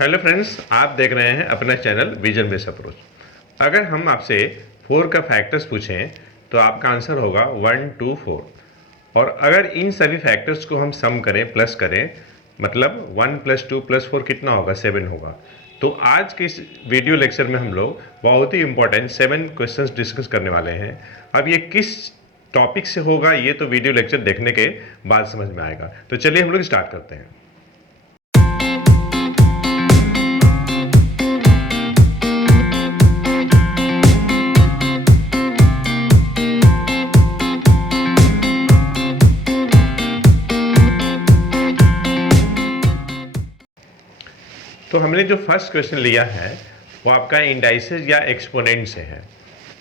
Hello friends, आप देख रहे हैं अपना चैनल विजन बेस्ड अप्रोच। अगर हम आपसे 4 का फैक्टर्स पूछें तो आपका आंसर होगा 1, 2, 4। और अगर इन सभी फैक्टर्स को हम सम करें, प्लस करें, मतलब 1 + 2 + 4 कितना होगा? 7 होगा। तो आज के इस वीडियो लेक्चर में हम लोग बहुत ही इंपॉर्टेंट 7 क्वेश्चंस डिस्कस करने वाले हैं। अब ये किस टॉपिक से होगा ये तो वीडियो लेक्चर देखने के बाद समझ में आएगा। तो चलिए हम लोग स्टार्ट करते हैं। तो हमने जो फर्स्ट क्वेश्चन लिया है वो आपका इंडाइसेस या एक्सपोनेंट से है।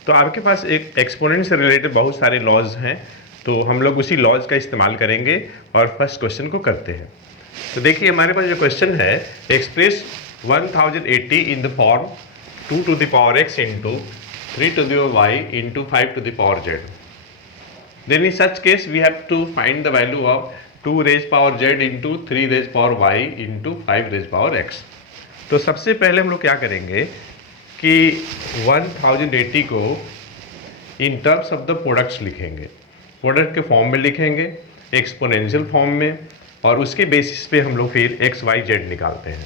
तो आपके पास एक एक्सपोनेंट से रिलेटेड बहुत सारे लॉज हैं, तो हम लोग उसी लॉज का इस्तेमाल करेंगे और फर्स्ट क्वेश्चन को करते हैं। तो देखिए हमारे पास जो क्वेश्चन है, express 1080 in the form 2 to the power x into 3 to the y into 5 to the power z. Then in such case we have to find the value of 2 raised power z into 3 raised power y into 5 raised power x. तो सबसे पहले हम लोग क्या करेंगे कि 1080 को in terms of the products लिखेंगे, प्रोडक्ट के फॉर्म में लिखेंगे, एक्सपोनेंशियल फॉर्म में, और उसके बेसिस पे हम लोग फिर x, y, z निकालते हैं।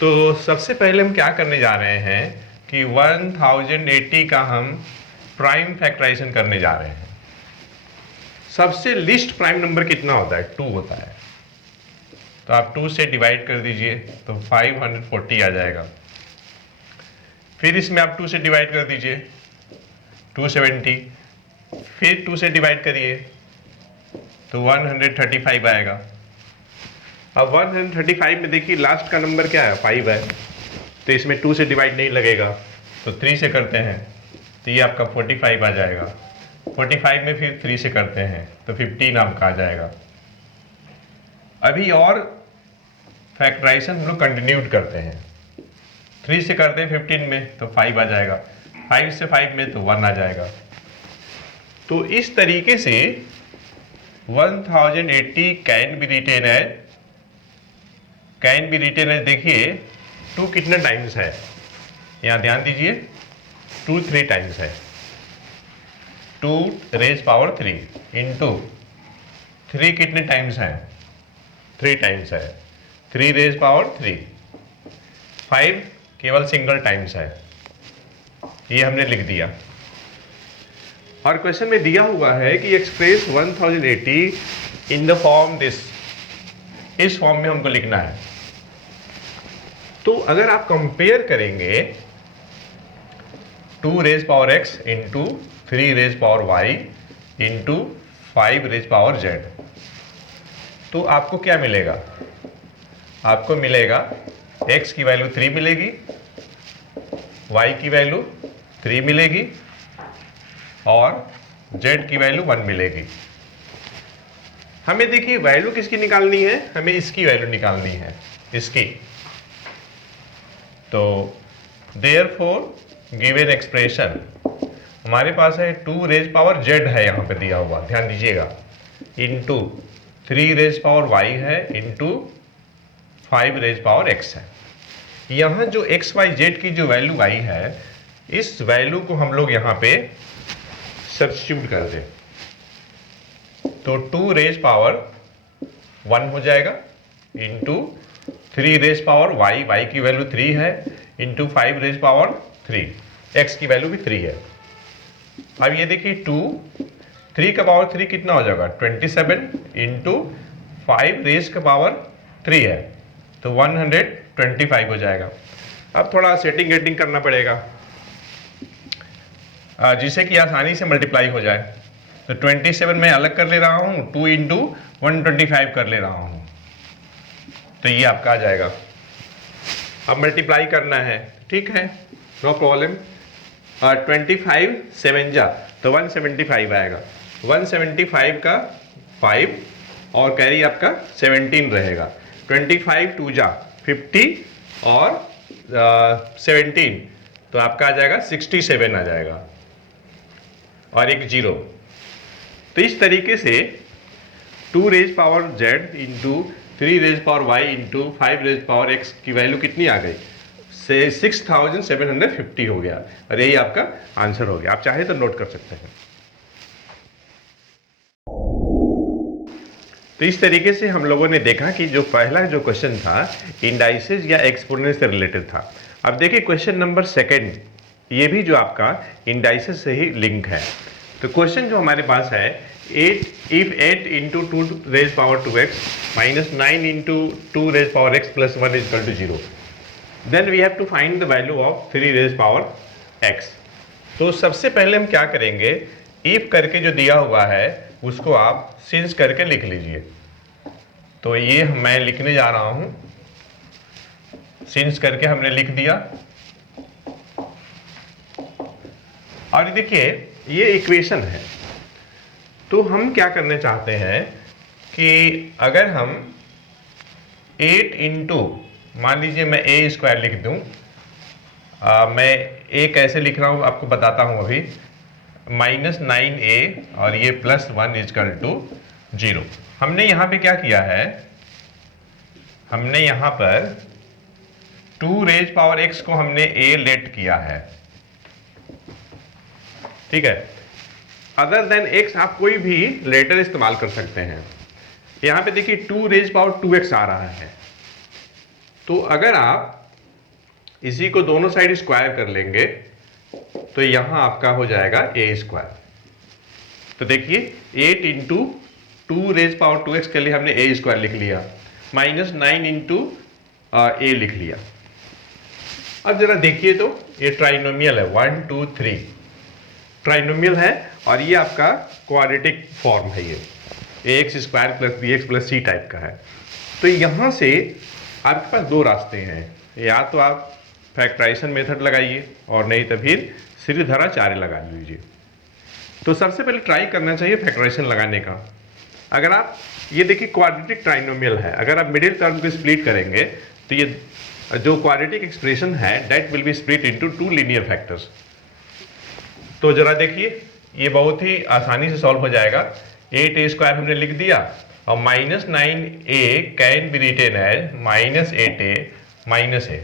तो सबसे पहले हम क्या करने जा रहे हैं कि 1080 का हम प्राइम फैक्टराइजेशन करने जा रहे हैं। सबसे लिस्ट प्राइम नंबर कितना होता है? 2 होता है। तो आप 2 से डिवाइड कर दीजिए तो 540 आ जाएगा। फिर इसमें आप 2 से डिवाइड कर दीजिए 270, फिर 2 से डिवाइड करिए तो 135 आएगा। अब 135 में देखिए लास्ट का नंबर क्या है? 5 है, तो इसमें 2 से डिवाइड नहीं लगेगा, तो 3 से करते हैं तो ये आपका 45 आ जाएगा। 45 में फिर 3 से करते हैं तो 15 आपका आ जाएगा। अभी और फैक्टराइजेशन हम लोग कंटिन्यूड करते हैं। 3 से करते हैं 15 में तो 5 आ जाएगा, 5 से 5 में तो 1 आ जाएगा। तो इस तरीके से 1080 कैन बी रिटेन एज देखिए 2 कितने टाइम्स है, यहाँ ध्यान दीजिए 2 3 टाइम्स है। 2 रेज पावर 3 इंटू 3 कितने टाइम्स है? 3 टाइम्स है। 3 रेज पावर 3, 5 केवल सिंगल टाइम्स है। ये हमने लिख दिया। और क्वेश्चन में दिया हुआ है कि express 1080 in the form this, इस फॉर्म में हमको लिखना है। तो अगर आप कंपेयर करेंगे 2 raise power x into 3 raise power y into 5 raise power z, तो आपको क्या मिलेगा? आपको मिलेगा x की वैल्यू 3 मिलेगी, y की वैल्यू 3 मिलेगी और z की वैल्यू 1 मिलेगी। हमें देखिए वैल्यू किसकी निकालनी है? हमें इसकी वैल्यू निकालनी है, इसकी। तो देयरफॉर गिवन एक्सप्रेशन हमारे पास है 2 रेज पावर z है यहाँ पे दिया हुआ, ध्यान दीजिएगा, इंटू 3 रेज पावर y है इंटू 5 रेज पावर x है। यहाँ जो x, y, z की जो वैल्यू आई है, इस वैल्यू को हम लोग यहाँ पे सब्स्टिट्यूट कर दें तो 2 रेज पावर 1 हो जाएगा इंटू 3 रेज पावर y की वैल्यू 3 है इंटू 5 रेज पावर 3, x की वैल्यू भी 3 है। अब ये देखिए 3 का पावर 3 कितना हो जाएगा? 27 इंटू 5 रेज का पावर 3 है तो 125 हो जाएगा। अब थोड़ा सेटिंग गेटिंग करना पड़ेगा जिससे कि आसानी से मल्टीप्लाई हो जाए। तो 27 में अलग कर ले रहा हूँ, 2 इंटू 125 कर ले रहा हूँ, तो ये आपका आ जाएगा। अब मल्टीप्लाई करना है, ठीक है, नो प्रॉब्लम। 25 7 जा तो 175 आएगा। 175 का 5 और कैरी आपका 17 रहेगा। 25 2 जा 50 और 17 तो आपका आ जाएगा 67 आ जाएगा और एक 0। तो इस तरीके से 2 raise power z into 3 raise power y into 5 raise power x की वैल्यू कितनी आ गई, से 6750 हो गया, और यही आपका आंसर हो गया। आप चाहे तो नोट कर सकते हैं। तो इस तरीके से हम लोगों ने देखा कि जो पहला जो क्वेश्चन था इंडाइसेस या एक्सपोनेंट से रिलेटेड था। अब देखिए क्वेश्चन नंबर सेकंड, ये भी जो आपका इंडाइसेस से ही लिंक है। तो क्वेश्चन जो हमारे पास है 8 into 2 raise power 2x minus 9 into 2 raise power x plus 1 is equal to 0, then we have to find the value of 3 raise power x। तो सबसे पहले हम क्या करेंगे, इफ करके जो दिया हुआ है उसको आप सिंस करके लिख लीजिए। तो ये मैं लिखने जा रहा हूं, सिंस करके हमने लिख दिया। और देखिए ये इक्वेशन है, तो हम क्या करने चाहते हैं कि अगर हम 8 इंटू, मान लीजिए मैं a स्क्वायर लिख दूं, मैं a कैसे लिख रहा हूं आपको बताता हूं अभी, माइनस 9a और ये प्लस 1 इजकल टू 0। हमने यहाँ पे क्या किया है, हमने यहाँ पर 2 रेज पावर x को हमने a लेट किया है, ठीक है। अदर देन x आप कोई भी लेटर इस्तेमाल कर सकते हैं। यहाँ पे देखिए 2 रेज पावर 2x आ रहा है, तो अगर आप इसी को दोनों साइड स्क्वायर कर लेंगे तो यहाँ आपका हो जाएगा a स्क्वायर। तो देखिए 8 इंटू 2 रेज पावर 2x के लिए हमने a स्क्वायर लिख लिया, माइनस 9 इंटू a लिख लिया। अब जरा देखिए तो ये ट्राइनोमियल है, 1 2 3 ट्राइनोमियल है, और ये आपका क्वाड्रेटिक फॉर्म है, ये ax square plus bx plus c type का है। तो यहाँ से आपके पास दो रास्ते हैं, या तो आप फैक्टराइजेशन मेथड लगाइए और नहीं तो फिर सीधीधराचार्य लगा लीजिए। तो सबसे पहले ट्राई करना चाहिए फैक्टराइजेशन लगाने का। अगर आप ये देखिए क्वाड्रेटिक ट्राइनोमियल है, अगर आप मिडिल टर्म को स्प्लिट करेंगे तो ये जो क्वाड्रेटिक एक्सप्रेशन है that will be split into 2 linear factors. तो जरा देखिए ये बहुत ही आसानी से सॉल्व हो जाएगा। 8a स्क्वायर हमने लिख दिया और minus 9a can be written as minus 8a minus a।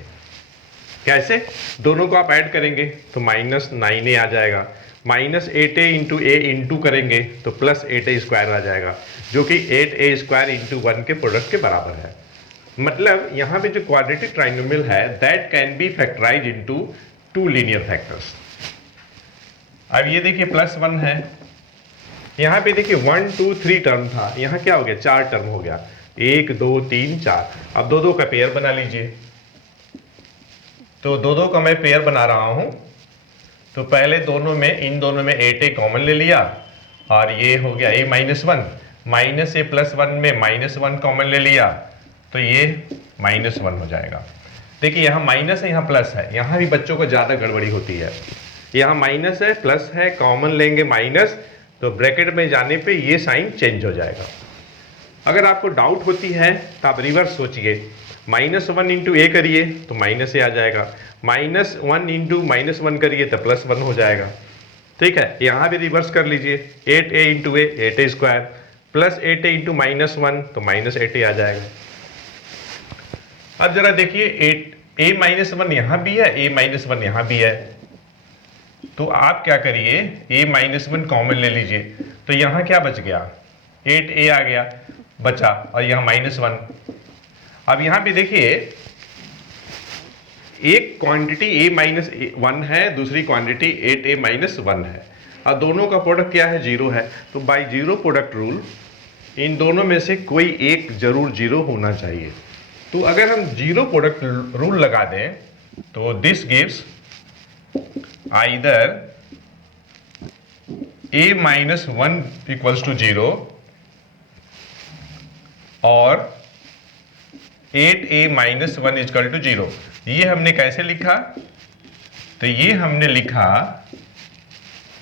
कैसे, दोनों को आप ऐड करेंगे तो माइनस 9a आ जाएगा, minus 8a into a into करेंगे तो प्लस 8a स्क्वायर आ जाएगा, जो कि 8a स्क्वायर इंटू 1 के प्रोडक्ट के बराबर है। मतलब यहाँ पे जो क्वाड्रेटिक ट्राइनोमियल है that can be factorise into 2 linear factors. अब ये देखिए प्लस 1 है, यहाँ पे देखिए 1 2 3 टर्म था, यहाँ क्या हो गया 4 टर्म हो गया, 1 2 3 4। अब दो दो का पेयर बना लीजिए। तो दो दो का मैं पेयर बना रहा हूँ, तो पहले दोनों में, इन दोनों में 8a कॉमन ले लिया और ये हो गया a minus 1, minus a plus 1 में माइनस 1 कॉमन ले लिया तो ये माइनस 1 हो जाएगा। देखिए यहाँ माइनस है, यहाँ प्लस है, यहाँ भी बच्चों को ज़्यादा गड़बड़ी होती है। यहाँ माइनस है, प्लस है, कॉमन लेंगे माइनस, तो ब्रैकेट में जाने पे ये साइन चेंज हो जाएगा। अगर आपको डाउट होती है तो आप रिवर्स सोचिए, माइनस 1 इंटू ए करिए तो माइनस ए आ जाएगा, माइनस 1 इंटू माइनस 1 करिए तो प्लस 1 हो जाएगा। ठीक है, यहाँ भी रिवर्स कर लीजिए, 8a इंटू ए 8a square plus 8a into minus 1 तो माइनस 8a आ जाएगा। अब जरा देखिए a माइनस 1 यहाँ भी है, a माइनस 1 यहाँ भी है, तो आप क्या करिए a माइनस 1 कॉमन ले लीजिए, तो यहाँ क्या बच गया 8a आ गया बचा, और यहाँ माइनस 1। अब यहाँ पे देखिए एक क्वांटिटी a माइनस 1 है, दूसरी क्वांटिटी 8a माइनस 1 है, और दोनों का प्रोडक्ट क्या है 0 है। तो by zero product rule in दोनों में से कोई एक जरूर 0 होना चाहिए। तो अगर हम जीरो प्रोडक्ट रूल लगा दें तो this gives either a minus 1 equals to 0 और 8a माइनस 1 इक्वल टू 0। ये हमने कैसे लिखा, तो ये हमने लिखा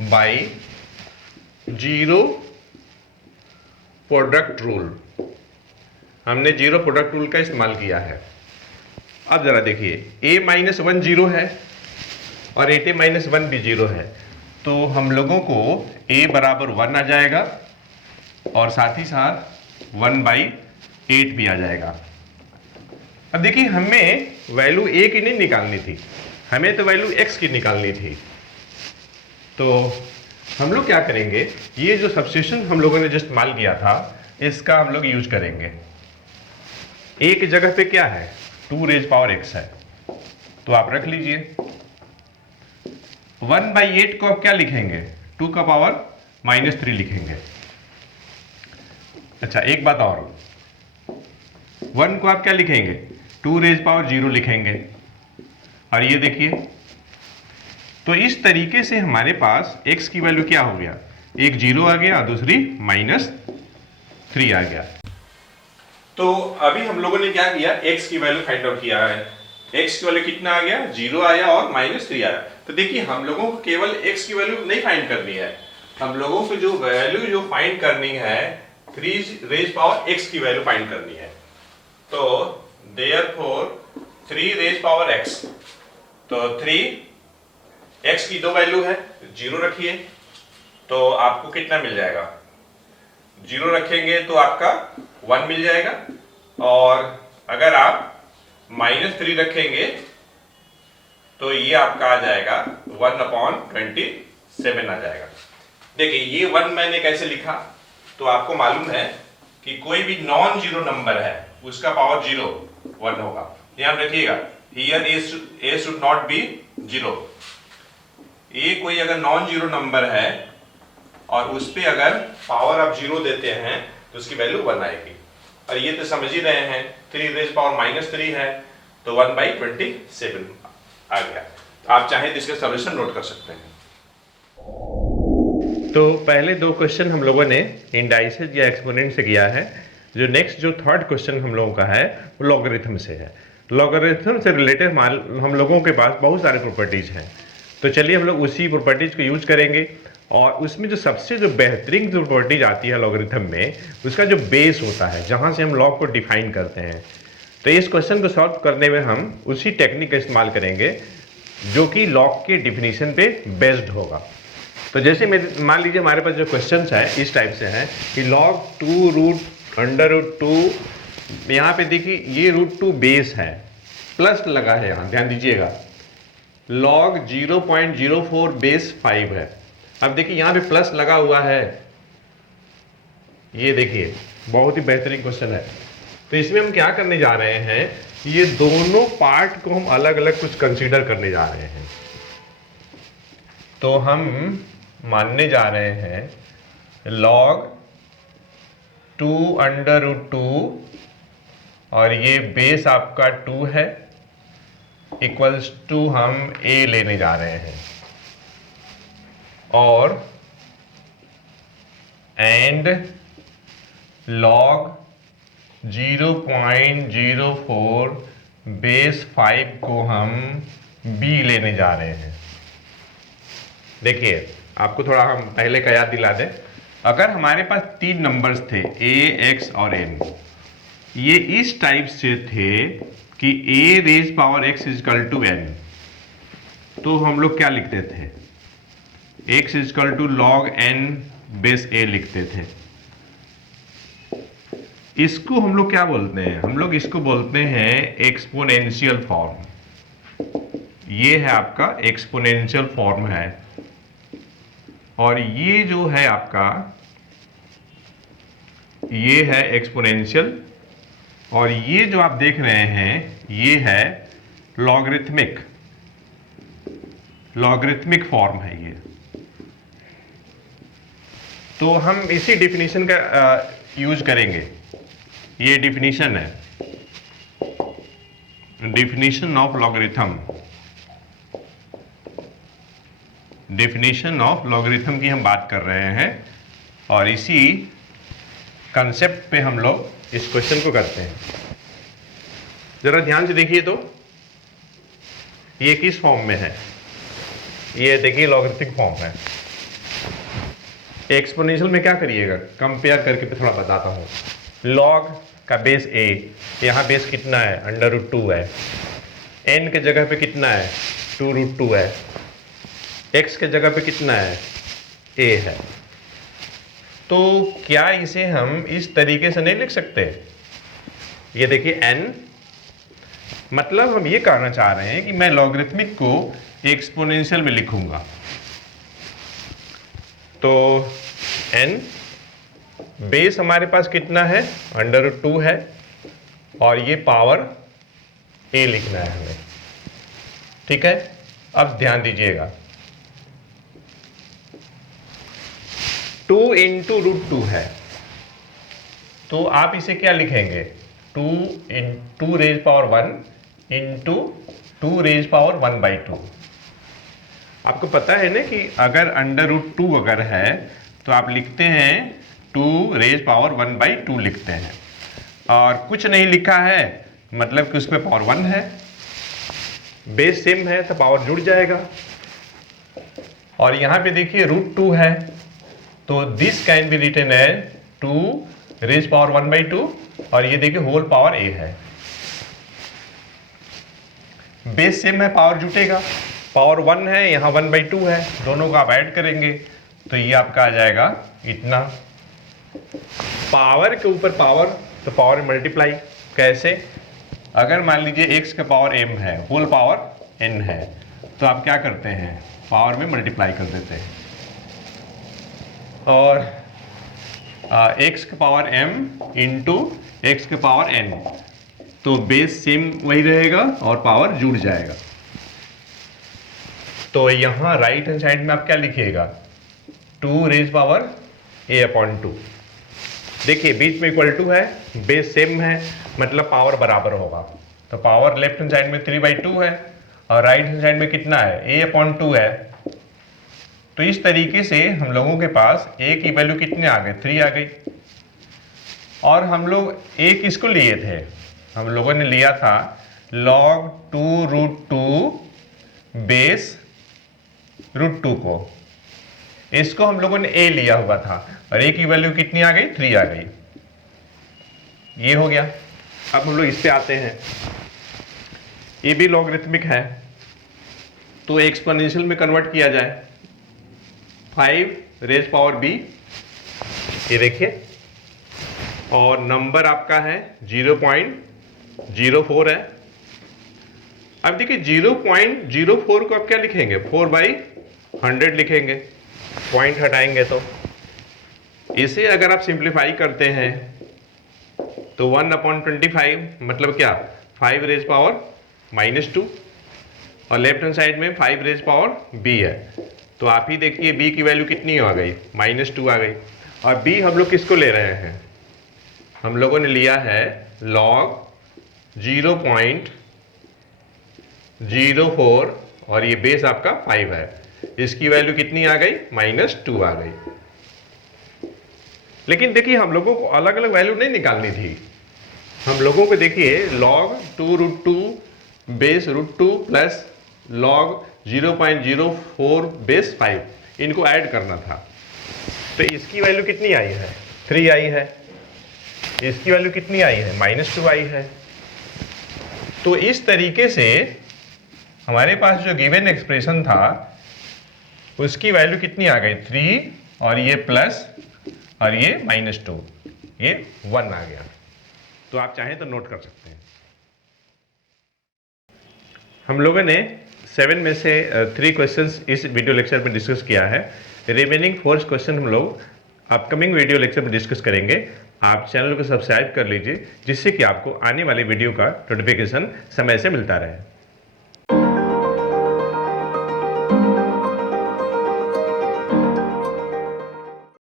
बाय जीरो प्रोडक्ट रूल, हमने जीरो प्रोडक्ट रूल का इस्तेमाल किया है। अब जरा देखिए a माइनस 1 0 है और 8a माइनस 1 भी 0 है, तो हम लोगों को a बराबर 1 आ जाएगा और साथ ही साथ 1 बाई 8 भी आ जाएगा। अब देखिए हमें वैल्यू a की नहीं निकालनी थी, हमें तो वैल्यू x की निकालनी थी। तो हम लोग क्या करेंगे, ये जो सब्स्टिट्यूशन हम लोगों ने जस्ट माल किया था इसका हम लोग यूज करेंगे। a की जगह पे क्या है, 2 रेज पावर x है, तो आप रख लीजिए। 1/8 को आप क्या लिखेंगे, 2 का पावर -3 लिखेंगे। अच्छा एक बात और, 1 को आप क्या लिखेंगे, 2 रेज पावर 0 लिखेंगे। और ये देखिए, तो इस तरीके से हमारे पास x की वैल्यू क्या हो गया, एक 0 आ गया और दूसरी -3 आ गया। तो अभी हम लोगों ने क्या किया, x की वैल्यू फाइंड आउट किया है। x की वैल्यू कितना आ गया, 0 आया और -3 आया। तो देखिए हम लोगों को केवल x की वैल्यू नहीं फाइंड करनी है, हम लोगों को जो वैल्यू जो फाइंड करनी है 3 रेज पावर x की वैल्यू फाइंड करनी है। तो देयरफॉर 3 रेज पावर x, तो 3 x की दो वैल्यू है, 0 रखिए तो आपको कितना मिल जाएगा, 0 रखेंगे तो आपका 1 मिल जाएगा, और अगर आप -3 रखेंगे तो ये आपका आ जाएगा 1/27 आ जाएगा। देखिए ये 1 मैंने कैसे लिखा, तो आपको मालूम है कि कोई भी नॉन जीरो नंबर है उसका पावर 0 1 होगा। ध्यान रखिएगा, here a should not be 0। ये कोई अगर नॉन जीरो नंबर है और उस पे अगर पावर आप 0 देते हैं तो उसकी वैल्यू 1 आएगी। और ये तो समझ ही रहे हैं 3 रेज पावर -3 है तो 1/27 आ गया। आप चाहें तो इसका सॉल्यूशन नोट कर सकते हैं। तो पहले दो क्वेश्चन हम लोगों ने इंडाइसेस या एक्सपोनेंट से किया है। जो नेक्स्ट जो थर्ड क्वेश्चन हम लोगों का है वो लॉगरिथम से है। लॉगरिथम से रिलेटेड हम लोगों के पास बहुत सारे प्रॉपर्टीज हैं, तो चलिए हम लोग उसी प्रॉपर्टीज को यूज करेंगे। और उसमें जो सबसे जो बेहतरीन जो प्रॉपर्टीज आती है लॉगरिथम में, उसका जो बेस होता है जहाँ से हम लॉग को डिफाइन करते हैं। तो इस क्वेश्चन को सॉल्व करने में हम उसी टेक्निक का इस्तेमाल करेंगे जो कि लॉग के डिफिनीशन पे बेस्ड होगा। तो जैसे मान लीजिए हमारे पास जो क्वेश्चंस है इस टाइप से है कि log 2√√2, यहाँ पे देखिए ये √2 बेस है, प्लस लगा है यहाँ, ध्यान दीजिएगा। log 0.04 बेस 5 है। अब देखिए यहाँ पे प्लस लगा हुआ है, ये देखिए बहुत ही बेहतरीन क्वेश्चन है। तो इसमें हम क्या करने जा रहे हैं, ये दोनों पार्ट को हम अलग अलग कुछ कंसीडर करने जा रहे हैं। तो हम मानने जा रहे हैं log 2√2 और ये बेस आपका 2 है इक्वल्स टू हम a लेने जा रहे हैं, और एंड log 0.04 बेस 5 को हम b लेने जा रहे हैं। देखिए आपको थोड़ा हम पहले का याद दिला दें, अगर हमारे पास 3 नंबर्स थे a, x और n, ये इस टाइप से थे कि a raise power x equal to n, तो हम लोग क्या लिखते थे, x equal to log n base a लिखते थे। इसको हम लोग क्या बोलते हैं, हम लोग इसको बोलते हैं एक्सपोनेंशियल फॉर्म। ये है आपका एक्सपोनेंशियल फॉर्म है, और ये जो है आपका ये है एक्सपोनेंशियल, और ये जो आप देख रहे हैं ये है लॉगरिथमिक फॉर्म है ये। तो हम इसी डिफिनीशन का यूज करेंगे। ये डिफिनीशन है, definition of logarithm, definition of logarithm की हम बात कर रहे हैं, और इसी कंसेप्ट पे हम लोग इस क्वेश्चन को करते हैं। जरा ध्यान से देखिए, तो ये किस फॉर्म में है, ये देखिए लॉगरिथमिक फॉर्म है। एक्सपोनेंशियल में क्या करिएगा, कंपेयर करके थोड़ा बताता हूँ। लॉग का बेस a, यहाँ बेस कितना है, √2 है। n के जगह पे कितना है, 2√2 है। x के जगह पे कितना है, a है। तो क्या इसे हम इस तरीके से नहीं लिख सकते, ये देखिए n, मतलब हम ये कहना चाह रहे हैं कि मैं लॉगरिथमिक को एक्सपोनेंशियल में लिखूंगा। तो n बेस हमारे पास कितना है, √2 है, और ये पावर a लिखना है हमें। ठीक है, अब ध्यान दीजिएगा, 2 इंटू √2 है, तो आप इसे क्या लिखेंगे, 2 raise power 1 into 2 raise power 1/2। आपको पता है ना कि अगर √2 अगर है तो आप लिखते हैं 2 रेज पावर 1/2 लिखते हैं, और कुछ नहीं लिखा है मतलब कि उसमें पावर 1 है, बेस सेम है तो पावर जुड़ जाएगा। और यहाँ पे देखिए √2 है, तो this can be written as 2 raise power 1/2, और ये देखिए होल पावर a है। बेस सेम है, पावर जुटेगा, पावर 1 है, यहाँ 1/2 है, दोनों को आप ऐड करेंगे तो ये आपका आ जाएगा इतना। पावर के ऊपर पावर, तो पावर मल्टीप्लाई कैसे, अगर मान लीजिए x का पावर m है, होल पावर n है, तो आप क्या करते हैं, पावर में मल्टीप्लाई कर देते हैं, और x का पावर m इंटू x का पावर n, तो बेस सेम वही रहेगा और पावर जुड़ जाएगा। तो यहाँ राइट हैंड साइड में आप क्या लिखिएगा, 2 रेज पावर a/2। देखिए बीच में इक्वल टू है, बेस सेम है, मतलब पावर बराबर होगा, तो पावर लेफ्ट हैंड साइड में 3/2 है और राइट हैंड साइड में कितना है, a/2 है। तो इस तरीके से हम लोगों के पास a की वैल्यू कितने आ गए, 3 आ गई। और हम लोग a किसको लिए थे, हम लोगों ने लिया था log 2√2 बेस √2 को, इसको हम लोगों ने a लिया हुआ था, और a की वैल्यू कितनी आ गई, 3 आ गई। ये हो गया। अब हम लोग इस पे आते हैं, ये भी लॉगरिथमिक है, तो एक्सपोनेंशियल में कन्वर्ट किया जाए, 5 रेज पावर b, ये देखिए, और नंबर आपका है 0.04 है। अब देखिए 0.04 को आप क्या लिखेंगे, 4/100 लिखेंगे, पॉइंट हटाएंगे तो इसे अगर आप सिंप्लीफाई करते हैं तो 1/25 मतलब क्या, 5 रेज पावर -2, और लेफ्ट हैंड साइड में 5 रेज पावर b है, तो आप ही देखिए b की वैल्यू कितनी आ गई, -2 आ गई। और b हम लोग किसको ले रहे हैं, हम लोगों ने लिया है log 0.04, और ये बेस आपका 5 है, इसकी वैल्यू कितनी आ गई, -2 आ गई। लेकिन देखिए हम लोगों को अलग अलग वैल्यू नहीं निकालनी थी, हम लोगों को देखिए log 2√2 base √2 plus log 0.04 base 5, इनको ऐड करना था। तो इसकी वैल्यू कितनी आई है, 3 आई है, इसकी वैल्यू कितनी आई है, -2 आई है। तो इस तरीके से हमारे पास जो गिवन एक्सप्रेशन था उसकी वैल्यू कितनी आ गई, 3, और ये प्लस, और ये -2, ये 1 आ गया। तो आप चाहें तो नोट कर सकते हैं। हम लोगों ने 7 में से 3 क्वेश्चंस इस वीडियो लेक्चर में डिस्कस किया है, रिमेनिंग 4 क्वेश्चन हम लोग अपकमिंग वीडियो लेक्चर में डिस्कस करेंगे। आप चैनल को सब्सक्राइब कर लीजिए, जिससे कि आपको आने वाले वीडियो का नोटिफिकेशन समय से मिलता रहे।